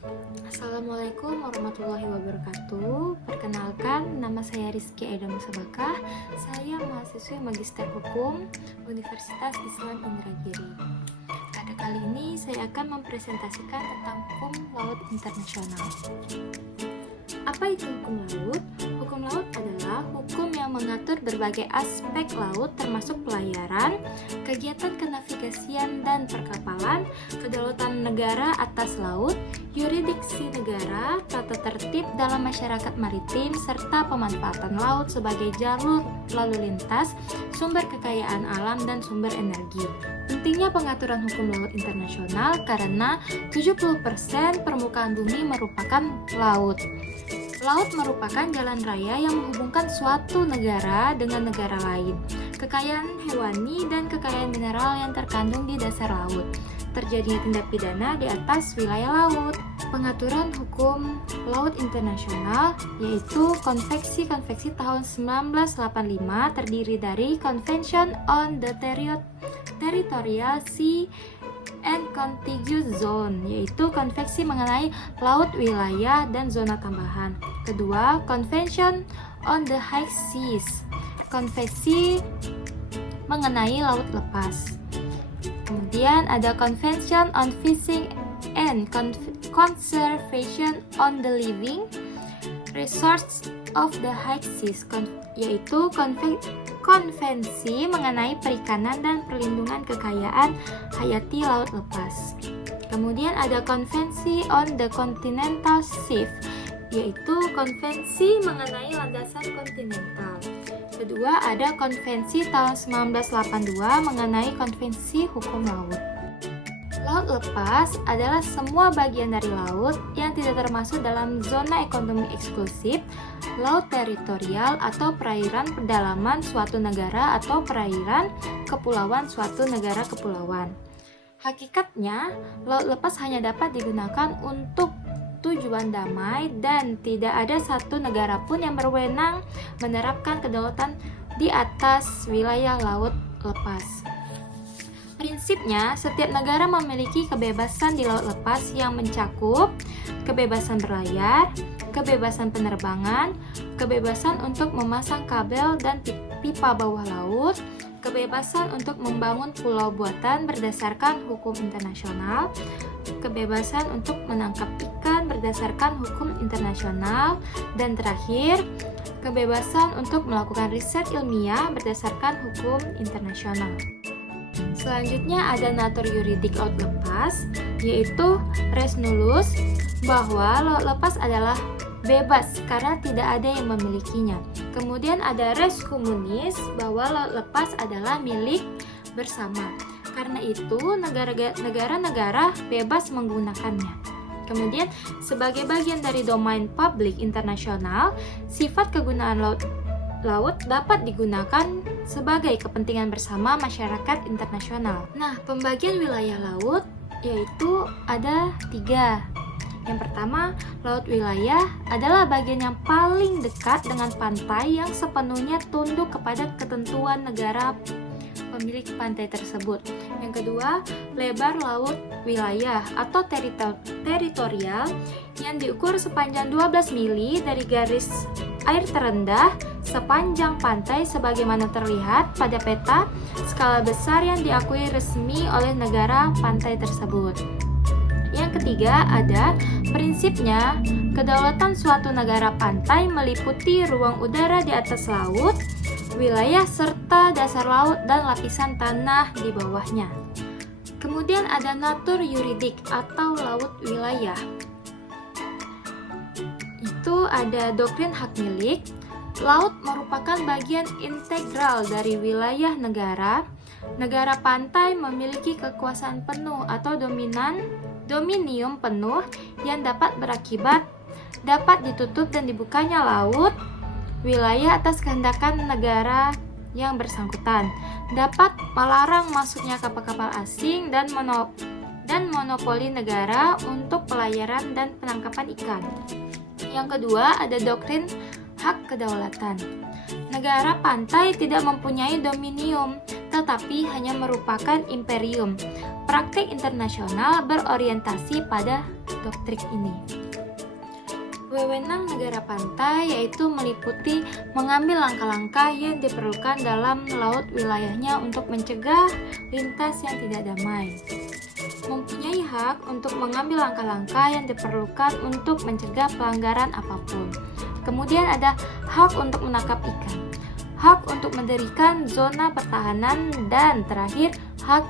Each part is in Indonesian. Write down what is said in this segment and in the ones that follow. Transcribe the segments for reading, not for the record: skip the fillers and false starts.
Assalamualaikum warahmatullahi wabarakatuh. Perkenalkan, nama saya Rizky Aida Musabakah. Saya mahasiswi Magister Hukum Universitas Islam Indragiri. Pada kali ini saya akan mempresentasikan tentang hukum laut internasional. Apa itu hukum laut? Hukum laut adalah hukum yang mengatur berbagai aspek laut termasuk pelayaran, kegiatan kenavigasian dan perkapalan, kedaulatan negara atas laut, yurisdiksi negara, tata tertib dalam masyarakat maritim, serta pemanfaatan laut sebagai jalur lalu lintas, sumber kekayaan alam dan sumber energi. Pentingnya pengaturan hukum laut internasional karena 70% permukaan bumi merupakan laut. Laut merupakan jalan raya yang menghubungkan suatu negara dengan negara lain. Kekayaan hewani dan kekayaan mineral yang terkandung di dasar laut. Terjadinya tindak pidana di atas wilayah laut. Pengaturan hukum laut internasional yaitu konvensi tahun 1985 terdiri dari Convention on the Territorial Sea and Contiguous Zone, yaitu konvensi mengenai laut wilayah dan zona tambahan. Kedua, Convention on the High Seas, konvensi mengenai laut lepas. Kemudian ada Convention on Fishing and Conservation on the Living Resources of the High Seas, yaitu konvensi mengenai perikanan dan perlindungan kekayaan hayati laut lepas. Kemudian ada Konvensi on the Continental Shelf, yaitu konvensi mengenai landasan kontinental. Kedua, ada konvensi tahun 1982 mengenai konvensi hukum laut. Laut lepas adalah semua bagian dari laut yang tidak termasuk dalam zona ekonomi eksklusif, laut teritorial atau perairan pedalaman suatu negara atau perairan kepulauan suatu negara kepulauan. Hakikatnya, laut lepas hanya dapat digunakan untuk tujuan damai dan tidak ada satu negara pun yang berwenang menerapkan kedaulatan di atas wilayah laut lepas. Prinsipnya, setiap negara memiliki kebebasan di laut lepas yang mencakup kebebasan berlayar, kebebasan penerbangan, kebebasan untuk memasang kabel dan pipa bawah laut, kebebasan untuk membangun pulau buatan berdasarkan hukum internasional, kebebasan untuk menangkap ikan berdasarkan hukum internasional, dan terakhir, kebebasan untuk melakukan riset ilmiah berdasarkan hukum internasional. Selanjutnya ada natur yuridik laut lepas, yaitu res nullus, bahwa laut lepas adalah bebas karena tidak ada yang memilikinya. Kemudian ada res communis, bahwa laut lepas adalah milik bersama. Karena itu negara-negara bebas menggunakannya. Kemudian sebagai bagian dari domain publik internasional, sifat kegunaan laut dapat digunakan sebagai kepentingan bersama masyarakat internasional. Nah, pembagian wilayah laut yaitu ada 3. Yang pertama, laut wilayah adalah bagian yang paling dekat dengan pantai yang sepenuhnya tunduk kepada ketentuan negara pemilik pantai tersebut. Yang kedua, lebar laut wilayah atau teritorial yang diukur sepanjang 12 mili dari garis air terendah sepanjang pantai sebagaimana terlihat pada peta skala besar yang diakui resmi oleh negara pantai tersebut. Yang ketiga ada prinsipnya kedaulatan suatu negara pantai meliputi ruang udara di atas laut, wilayah serta dasar laut dan lapisan tanah di bawahnya. Kemudian ada natur yuridik atau laut wilayah. Itu ada doktrin hak milik. Laut merupakan bagian integral dari wilayah negara. Negara pantai memiliki kekuasaan penuh atau dominium penuh yang dapat berakibat dapat ditutup dan dibukanya laut wilayah atas kehendakan negara yang bersangkutan, dapat melarang masuknya kapal-kapal asing dan monopoli negara untuk pelayaran dan penangkapan ikan. Yang kedua ada doktrin hak kedaulatan. Negara pantai tidak mempunyai dominium, tetapi hanya merupakan imperium. praktik internasional berorientasi pada doktrin ini. Wewenang negara pantai yaitu meliputi mengambil langkah-langkah yang diperlukan dalam laut wilayahnya untuk mencegah lintas yang tidak damai. Mempunyai hak untuk mengambil langkah-langkah yang diperlukan untuk mencegah pelanggaran apapun. Kemudian ada hak untuk menangkap ikan, hak untuk mendirikan zona pertahanan, dan terakhir hak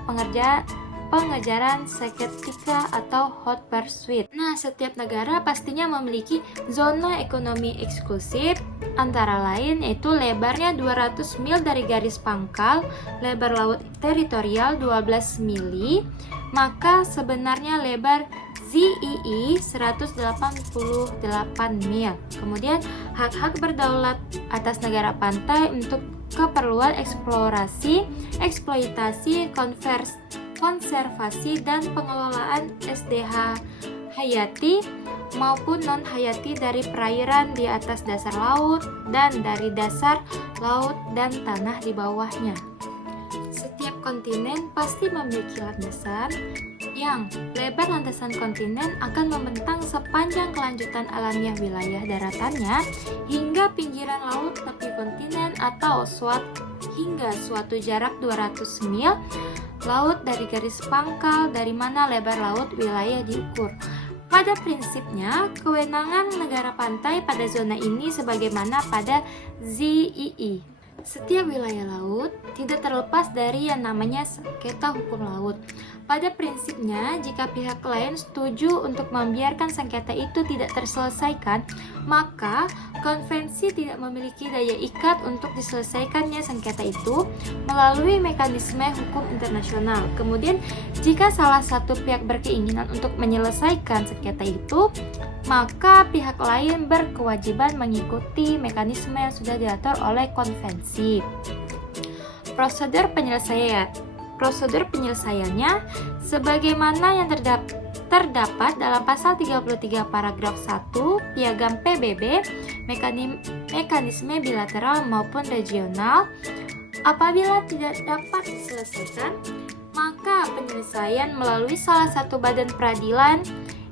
pengejaran seketika atau hot pursuit. Nah, setiap negara pastinya memiliki zona ekonomi eksklusif, antara lain yaitu lebarnya 200 mil dari garis pangkal, lebar laut teritorial 12 mili, maka sebenarnya lebar ZEE 188 mil. Kemudian hak-hak berdaulat atas negara pantai untuk keperluan eksplorasi, eksploitasi, konservasi, dan pengelolaan SDH hayati maupun non-hayati dari perairan di atas dasar laut dan dari dasar laut dan tanah di bawahnya. Setiap kontinen pasti memiliki landasan yang lebar landasan kontinen akan membentang sepanjang kelanjutan alamiah wilayah daratannya hingga pinggiran laut tepi kontinen atau hingga suatu jarak 200 mil laut dari garis pangkal dari mana lebar laut wilayah diukur. Pada prinsipnya, kewenangan negara pantai pada zona ini sebagaimana pada ZEE. Setiap wilayah laut tidak terlepas dari yang namanya sengketa hukum laut. Pada prinsipnya, jika pihak lain setuju untuk membiarkan sengketa itu tidak terselesaikan, maka konvensi tidak memiliki daya ikat untuk diselesaikannya sengketa itu melalui mekanisme hukum internasional. Kemudian, jika salah satu pihak berkeinginan untuk menyelesaikan sengketa itu, maka pihak lain berkewajiban mengikuti mekanisme yang sudah diatur oleh konvensi. Prosedur penyelesaiannya sebagaimana yang terdapat dalam pasal 33 paragraf 1 Piagam PBB, mekanisme bilateral maupun regional. Apabila tidak dapat diselesaikan, maka penyelesaian melalui salah satu badan peradilan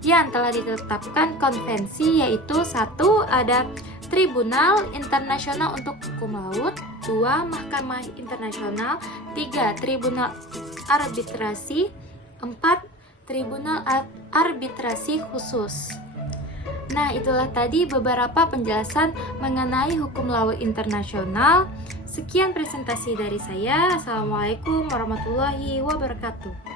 yang telah ditetapkan konvensi, yaitu 1. Ada Tribunal Internasional untuk Hukum Laut, 2. Mahkamah Internasional, 3. Tribunal Arbitrasi, 4. Tribunal Arbitrasi Khusus. Nah, itulah tadi beberapa penjelasan mengenai hukum laut internasional. Sekian presentasi dari saya. Assalamualaikum warahmatullahi wabarakatuh.